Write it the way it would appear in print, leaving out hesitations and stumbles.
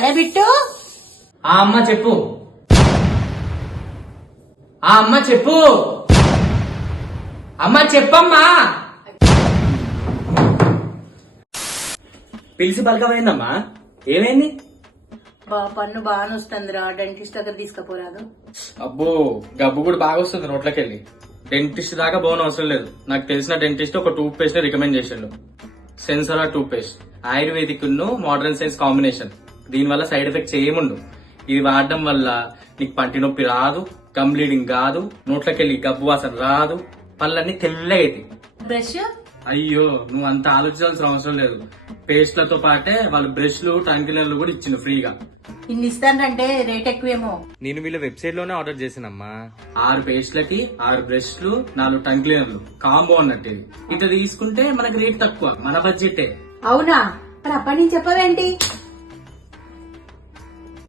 అరే బిట్టు, ఆ అమ్మ చెప్పు. ఆ అమ్మ చెప్పు. అమ్మ చెప్పమ్మా. పిలిచి పలకమైందమ్మా, ఏమైంది? పన్ను బాగానే వస్తుందిరా, డెంటిస్ట్ దగ్గర తీసుకుపోరాదు. అబ్బో, గబ్బు కూడా బాగా వస్తుంది నోట్లకెళ్ళి. డెంటిస్ట్ దాకా పోవడం అవసరం లేదు. నాకు తెలిసిన డెంటిస్ట్ ఒక టూత్ పేస్ట్ ని రికమెండ్ చేసిండు. సెన్సరా toothpaste, ayurvedic modern science combination. దీని వల్ల సైడ్ ఎఫెక్ట్స్ ఏముండు. ఇది వాడడం వల్ల నీకు పంటి నొప్పి రాదు, గమ్ బ్లీడింగ్ కాదు, నోట్లకెళ్ళి గబ్బు వాసన రాదు, పళ్ళన్నీ తెల్లగైతాయి. బ్రష్ అయ్యో, నువ్వు అంత ఆలోచించాల్సిన అవసరం లేదు. పేస్ట్లతో పాటే వాళ్ళు బ్రష్లు, టంగ్ క్లీనర్లు కూడా ఇచ్చిండు ఫ్రీగా. ఇన్ని ఇస్తానంటే రేట్ ఎక్కువేమో. నేను వీళ్ళ వెబ్సైట్ లోనే ఆర్డర్ చేసానమ్మా. 6 పేస్ట్లకి 6 బ్రష్లు, 4 టంగ్ క్లీనర్లు కాంబో అన్నట్టు. ఇట్లా తీసుకుంటే మనకి రేట్ తక్కువ, మన బడ్జెటే. అవునా? మరి అప్పటి నుంచి చెప్పవేంటి?